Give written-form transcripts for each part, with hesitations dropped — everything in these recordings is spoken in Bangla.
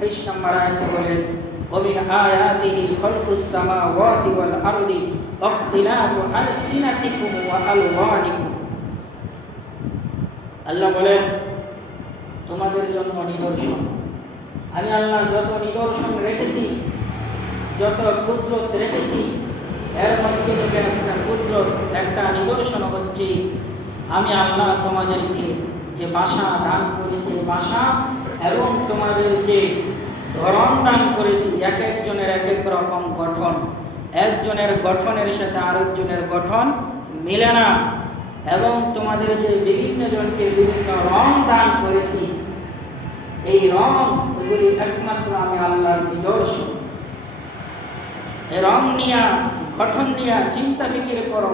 23 নম্বর আয়াতে বলেন ومن آياته خلق السماوات والأرض واختلاف ألسنتكم وألوانكم আল্লাহ বলেন তোমাদের জন্য নিদর্শন, আমি আল্লাহ যত নিদর্শন রেখেছি, যত কুদরত রেখেছি, এর মধ্যে থেকে একটা কুদরত, একটা নিদর্শন হচ্ছে আমি আল্লাহ তোমাদেরকে যে ভাষা দান করেছি, ভাষা এবং তোমাদের যে ধরন দান করেছি, এক একজনের এক এক রকম গঠন, একজনের গঠনের সাথে আরেকজনের গঠন মিলে না, এবং তোমাদের যে বিভিন্ন জনকে বিভিন্ন রং দান করেছি, এই রং এগুলি একমাত্র আমি আল্লাহর নিদর্শন। এই রং নিয়ে, গঠন নিয়ে চিন্তা ফিকির করো,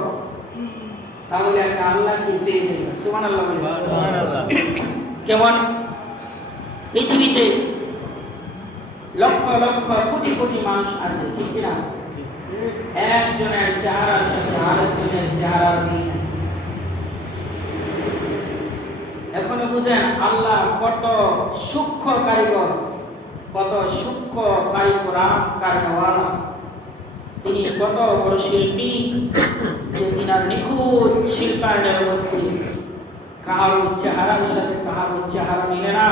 তাহলে আমি আল্লাহকে পেয়ে যাই। সুবহানাল্লাহ। কেমন পৃথিবীতে লক্ষ লক্ষ কোটি কোটি মানুষ আছে, ঠিক কিনা? একজনের চেহারার সাথে আরেকজনের চেহারার মিল নাই। এখনো বুঝেন আল্লাহ কত সূক্ষ্ম কারিগর, কত সূক্ষ্ম কারিগরওয়ালা, তিনি কত বড় শিল্পী যে তিনার নিখুঁত শিল্পায়নের মধ্যে কাহারো চেহারার সাথে কাহারো চেহারা মিলে না,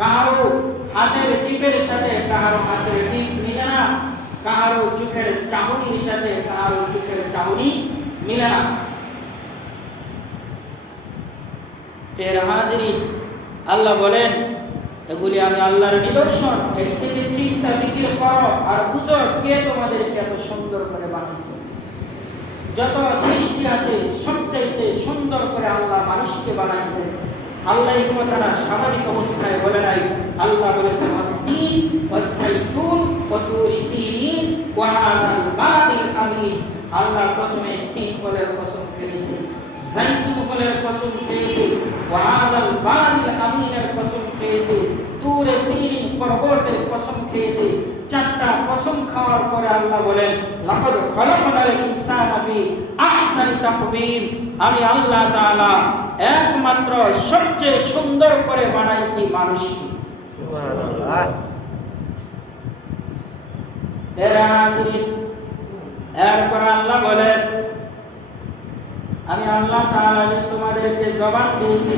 কাহারো হাতের টিপের সাথে কাহারো হাতের টিপ মিলে না, কাহারো চোখের চাহনির সাথে কাহারো চোখের চাহনি মিলে না। এর হাজিরিন, আল্লাহ বলেন এগুলি আমি আল্লাহর নিদর্শন, এর থেকে চিন্তা ফিকির করো আর বুঝো কে তোমাদেরকে এত সুন্দর করে বানিয়েছে। যত সৃষ্টি আছে সবচাইতে সুন্দর করে আল্লাহ মানুষকে বানাইছে। আল্লাহ এই কথাটা স্বাভাবিক অবস্থায় বলে নাই, আল্লাহ বলেছেন তিন ওয়াসাইতুন ওয়া তুরি সিনিন ওয়া হাদাল বালাদিল আমিন। আল্লাহ প্রথমে তিন ফলের কসম খেয়েছে, জাইতুন ফলের কসম খেয়েছে, ওয়া হাদাল বালাদিল আমিনের কসম খেয়েছে, তুরে সিনিন পর্বতের কসম খেয়েছে। চারটা কসম খাওয়ার পরে আল্লাহ বলেন লাকাদ খালাকনাল ইনসানা ফি আহসানি তাকওয়িম, আমি আল্লাহ তাআলা একমাত্র সবচেয়ে সুন্দর করে বানাইছি মানুষকে। সুবহানাল্লাহ। এরপর আল্লাহ বলেন আমি আল্লাহ তাআলা যে তোমাদেরকে জবান দিয়েছি,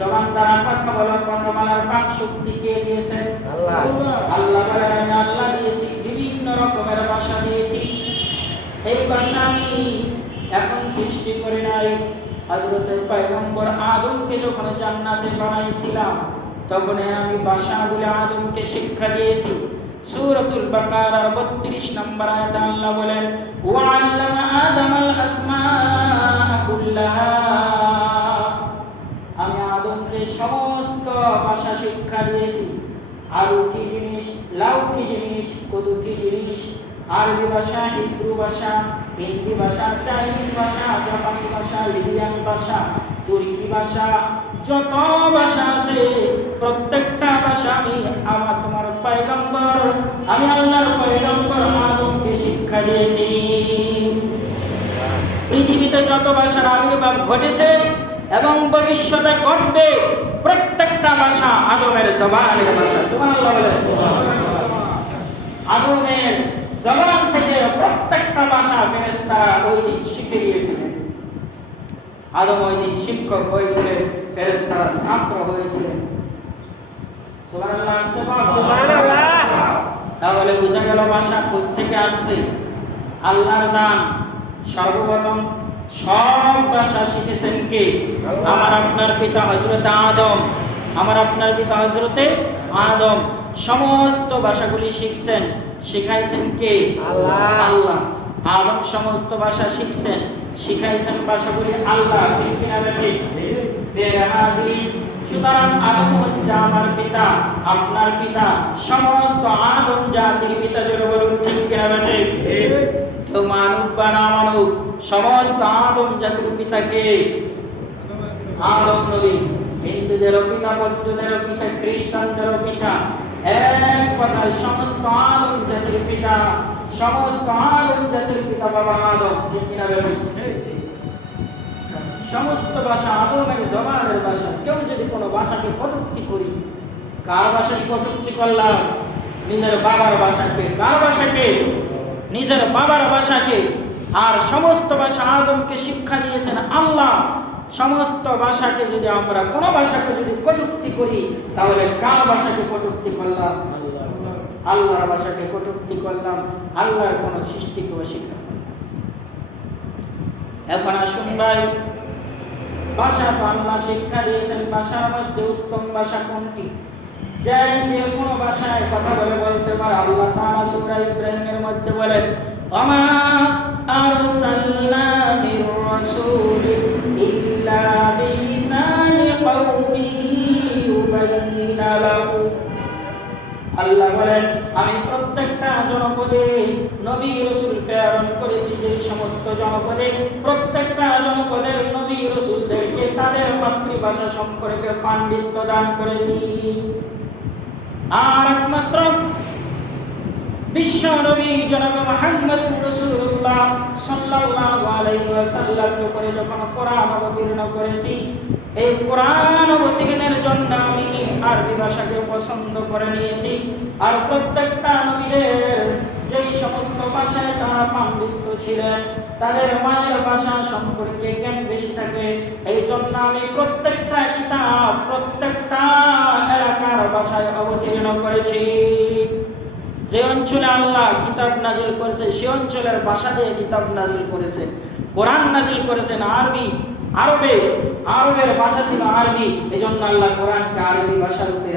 জবান দ্বারা কথা বলার পাক শক্তি কে দিয়েছেন? আল্লাহ। আল্লাহ বলেন আমি আল্লাহ দিয়েছি, বিভিন্ন রকমের ভাষা দিয়েছি। এই ভাষা আমি এখন সৃষ্টি করে নাই। হযরত পয়গম্বর আদমকে যখন জান্নাতে বানাইছিলাম তখন আমি ভাষাগুলো আদমকে শিক্ষা দিয়েছি। সূরাতুল বাকারার 32 নম্বর আয়াতে আল্লাহ বলেন ওয়া আল্লামা আদামাল আসমাআ কুল্লাহা, আমি আদমকে সমস্ত ভাষা শিক্ষা দিয়েছি। আরু কি জিনিস, লাউ কি জিনিস, কদু কি জিনিস, আরবি ভাষা, হিব্রু ভাষা, হিন্দি ভাষা, চাইনিজ ভাষা, জাপানি ভাষা, লিবিয়ান ভাষা, তুর্কি ভাষা, যত ভাষা আছে প্রত্যেকটা ভাষা আমি আমার তোমার পয়গম্বর, আমি আল্লাহর পয়গম্বর আদমকে শিক্ষা দিয়েছি। পৃথিবীতে যত ভাষার আবির্ভাব ঘটেছে এবং ভবিষ্যতে ঘটবে প্রত্যেকটা ভাষা আদমের জবানের ভাষা। সুবহানাল্লাহ। আদমের জবান থেকে প্রত্যেকটা ভাষা ফেরেশতারা ওই দিন শিখে গিয়েছিলেন। আদম ওই দিন শিক্ষক হয়েছিলেন, ফেরেশতারা ছাত্র হয়েছিলেন। সুবহানাল্লাহ, সুবহানাল্লাহ। তাহলে বোঝা গেল ভাষা কোথা থেকে আসছে, আল্লাহর দান। সর্বপ্রথম সব ভাষা শিখেছেন কে? আমার আপনার পিতা হযরত আদম, আমার আপনার পিতা হযরতে আদম সমস্ত ভাষাগুলি শিখছেন, শিখাইছেন কে? আল্লাহ। আদম সমস্ত ভাষা শিখছেন, শিখাইছেন ভাষাগুলি আল্লাহ। ঠিক কিনা ঠিক? সুতরাং আদম হচ্ছে আমার পিতা, আপনার পিতা, সমস্ত আদম জাতির পিতা। জোরে বলুন ঠিক কিনা ঠিক? তো মানব বা না মানব, সমস্ত আদম জাতির পিতাকে আদম নবী। হিন্দুদেরও পিতা, বৌদ্ধদেরও পিতা, খ্রিস্টানদেরও পিতা, এক কথায় সমস্ত আদম জাতির পিতা, সমস্ত আদম জাতির পিতা বাবা আদম। ঠিক কিনা বলুন? সমস্ত ভাষা আদমের জবানের ভাষা। কেউ যদি কোনো ভাষাকে কটূক্তি করি কার ভাষায় কটূক্তি করলাম? নিজের বাবার ভাষাকে। কার ভাষাকে? নিজের বাবার ভাষাকে। আর সমস্ত ভাষা আদমকে শিক্ষা দিয়েছেন আল্লাহ। সমস্ত ভাষাকে যদি আমরা কোন ভাষাকে যদি কটূক্তি করি, তাহলে কার ভাষাকে কটূক্তি করলাম? আল্লাহর ভাষাকে কটূক্তি করলাম, আল্লাহর কোন সৃষ্টিকে অস্বীকার করলাম। এখন আসুন ভাই, ভাষা তো আল্লাহ শিক্ষা দিয়েছেন, ভাষার মধ্যে উত্তম ভাষা কোনটি? যে কোনো ভাষায় কথা বলতে পারে। আল্লাহ তাআলা সূরা ইব্রাহিমের মধ্যে বলেন, ওমা আরসালনা মির রাসূলিন ইল্লা বিলিসানি কওমিহি ইউবাইয়িনা লাহু। আল্লাহ বলেন, আমি প্রত্যেকটা জনপদে নবী রাসূল প্রেরণ করেছি, যে সমস্ত জনপদে প্রত্যেকটা জনপদের নবী রাসূলদেরকে তাদের মাতৃভাষা সম্পর্কে পাণ্ডিত্য দান করেছি। আর একমাত্র বিশ্ব নবী জনাব মুহাম্মদুর রাসূলুল্লাহ সাল্লাল্লাহু আলাইহি ওয়াসাল্লামের উপরে যখন কোরআন অবতীর্ণ করেছি, এই কোরআন অবতীর্ণের জন্য আমি আরবি ভাষাকে পছন্দ করে নিয়েছি। আর প্রত্যেকটা নবীদের যেই সমস্ত ভাষায় তারা পাণ্ডিত্য ছিলেন, তাদের মায়ের ভাষা সম্পর্কে জ্ঞান বেশি থাকে, এই জন্য আমি প্রত্যেকটা কিতাব প্রত্যেকটা এলাকার ভাষায় অবতীর্ণ করেছি। যে অঞ্চলে আল্লাহ কিতাব নাজিল করেছে, সে অঞ্চলের ভাষা দিয়ে কিতাব নাজিল করেছে, কোরআন নাজিল করেছেন আরবি। আরবের ভাষা ছিল আরবি, এজন্য আল্লাহ কোরআনকে আরবি ভাষার উপরে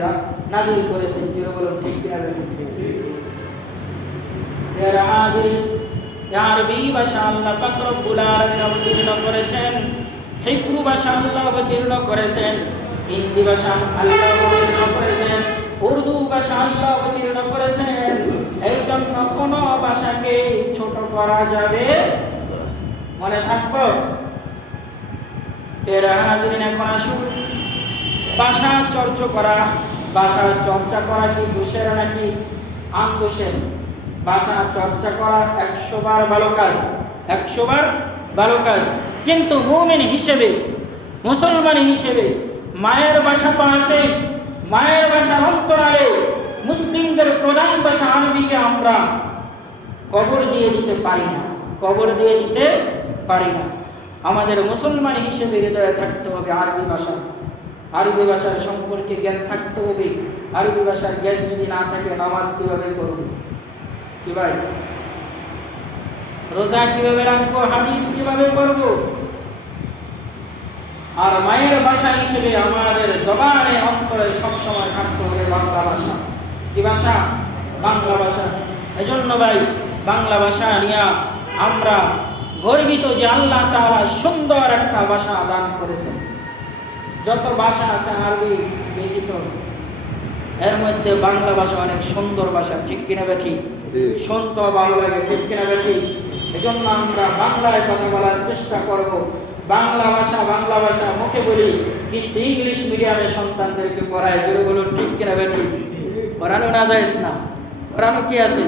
নাজিল করেছেন। যেটা বলুন ঠিক কি? আরবি ভাষা আল্লাহ পাক রব্বুল আলামিন অবতীর্ণ করেছেন, হিব্রু ভাষা আল্লাহ অবতীর্ণ করেছেন, হিন্দি ভাষা আল্লাহ অবতীর্ণ করেছেন, উর্দু ভাষা আল্লাহ অবতীর্ণ করেছেন। এই জন্য কোন ভাষাকে ছোট করা যাবে, মনে থাকবো। এখন আসুন, ভাষা চর্চা করা, ভাষা চর্চা করা কি দোষের নাকি আন্দোষের? ভাষা চর্চা করা 100 বার ভালো কাজ, 100 বার ভালো কাজ। কিন্তু মুমিন হিসেবে, মুসলমান হিসেবে মায়ের ভাষা তো আছে, মায়ের ভাষার অন্তরালে মুসলিমদের প্রধান ভাষা আরবিকে আমরা কবর দিয়ে দিতে পারি না, কবর দিয়ে দিতে পারি না। আমাদের মুসলমান হিসেবে হৃদয়ে থাকতে হবে আরবি ভাষা, আরবি ভাষার সম্পর্কে জ্ঞান থাকতে হবে। আরবি ভাষার জ্ঞান যদি না থাকে, নামাজ কিভাবে করব? কি ভাই? রোজা কিভাবে রাখবো? হাদিস কিভাবে করব? আর মায়ের ভাষা হিসেবে আমাদের জবানে অন্তরে সবসময় থাকতে হবে বাংলা ভাষা। কি ভাষা? বাংলা ভাষা। এজন্য ভাই, বাংলা ভাষা নিয়ে আমরা গর্বিত যে আল্লাহ তাআলা সুন্দর একটা ভাষা দান করেছেন। যত ভাষা আছে আরবি ব্যতীত, এর মধ্যে বাংলা ভাষা অনেক সুন্দর ভাষা। ঠিক কিনা বেঠি? শুনতে ভালো লাগে, ঠিক কিনা বেঠি? এজন্য আমরা বাংলায় কথা বলার চেষ্টা করব। বাংলা ভাষা মুখে বলি, কিন্তু ইংলিশ মিডিয়ামের সন্তানদেরকে পড়ায়। জোরে বলুন ঠিক কিনা বেঠি? পড়ানো না যায় না? পড়ানো কি আছে?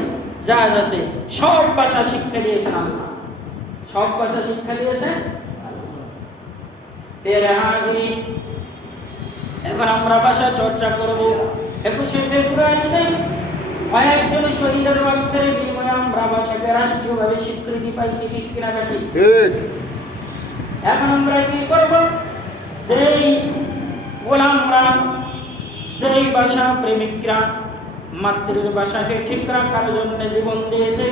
জায়েজ আছে। সব ভাষা শিক্ষা দিয়েছেন আল্লাহ, সব ভাষা শিক্ষা দিয়েছেন। এখন আমরা ভাষা চর্চা করব। 21শে ফেব্রুয়ারিতে কয়েকজন শহীদের রক্তের বিনিময়ে আমরা ভাষাকে রাষ্ট্রীয়ভাবে স্বীকৃতি পাইছি। ঠিক কিনা বেঠি? ঠিক। এখন আমরা কি করব? সেই গোলামরা, সেই ভাষা প্রেমিকরা মাতৃর ভাষাকে ঠিক রাখার জন্য জীবন দিয়েছে।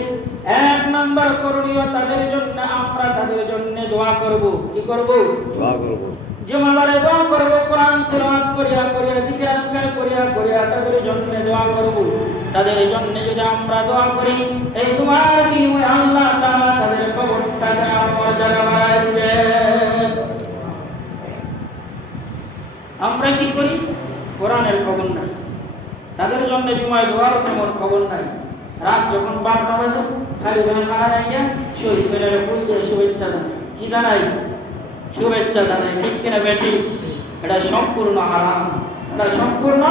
1 নম্বর করণীয়, তাদের জন্য আমরা তাদের জন্য দোয়া করব। কি করব? দোয়া করব। জুমাবারে দোয়া করব, কোরআন তেলাওয়াত করিয়া করিয়া, জিকির আজকার করিয়া করিয়া তাদের জন্য দোয়া করব। তাদের জন্য যদি আমরা দোয়া করি, এই দোয়ার বিনিময়ে আল্লাহ তাআলা তাদের কবরটাকে মর্যাদা বাড়ায় দিবেন। আমরা কি করি? কোরআনের খবর নাই, তাদের জন্য জুমায় দোয়ারও তেমন খবর নাই। রাত যখন 12টা বাজে, খালি খানা যাইয়া শহীদ মিনারে ফুল দিয়ে শুভেচ্ছা জানাই। কি জানাই? শুভেচ্ছা জানাই। ঠিক কিনা বেঠি? এটা সম্পূর্ণ হারাম, এটা সম্পূর্ণ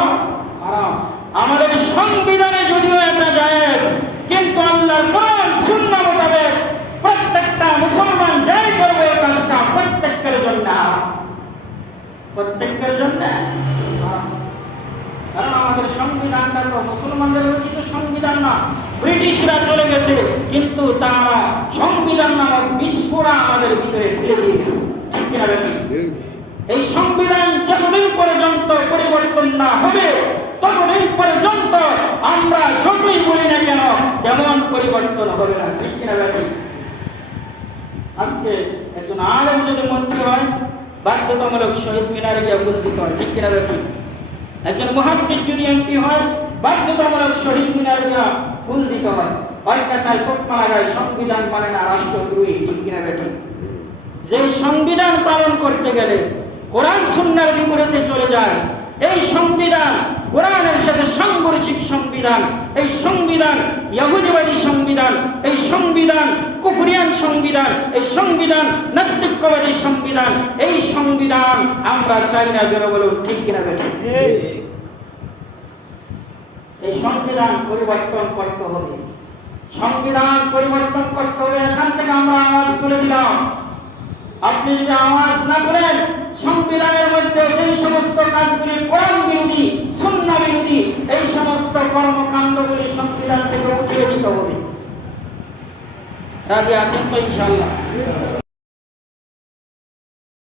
হারাম। আমাদের সংবিধানে যদিও এটা জায়েজ, কিন্তু আল্লাহর কোরআন সুন্নাহ মোতাবেক প্রত্যেকটা মুসলমান যাই করবে এই কাজটা প্রত্যেকের জন্য হারাম, প্রত্যেকের জন্য হারাম। আমাদের সংবিধানটা তো মুসলমানদের রচিত সংবিধান না, ব্রিটিশরা চলে গেছে, কিন্তু তারা সংবিধান নামক বিস্ফোরা আমাদের ভিতরে ফেলে দিয়ে গেছে। ঠিক কিনা বেঠিক? এই সংবিধান যতদিন পর্যন্ত পরিবর্তন না হবে ততদিন পর্যন্ত আমরা যতই বলি না কেন তেমন পরিবর্তন হবে না। ঠিক কিনা বেঠিক? আজকে একজন আলেম যদি মন্ত্রী হয় বাধ্যতামূলক শহীদ মিনারে গিয়ে ফুল দিতে হয়। ঠিক কিনা বেঠিক? একজন মুহাদ্দিস যদি এমপি হয় বাধ্যতামূলক শহীদ মিনারে গিয়ে ফুল দিতে হয়, অন্যথায় তকমা লাগায় সংবিধান মানে না, রাষ্ট্রদ্রোহী। ঠিক কিনা বেঠিক? যে সংবিধান পালন করতে গেলে কোরআন সুন্নাহর বিপরীতে চলে যায়, এই সংবিধান কোরআনের সাথে সাংঘর্ষিক সংবিধান, এই সংবিধান ইহুদিবাদী সংবিধান, এই সংবিধান কুফরিয়ান সংবিধান, এই সংবিধান নাস্তিকবাদী সংবিধান, এই সংবিধান আমরা চাই না। যারা বলুন ঠিক কিনা বেঠিক? এই সংবিধান পরিবর্তন করতে হবে, সংবিধান পরিবর্তন করতে হবে। এখান থেকে আমরা আওয়াজ তুলে দিলাম। আপনি যদি আওয়াজ না করেন, সংবিধানের মধ্যে এই সমস্ত কাজগুলি কোরআন বিরোধী, সুন্নাহ বিরোধী, এই সমস্ত কর্মকাণ্ডগুলি সংবিধান থেকে উঠিয়ে দিতে হবে। রাজি আছেন তো ইনশাআল্লাহ?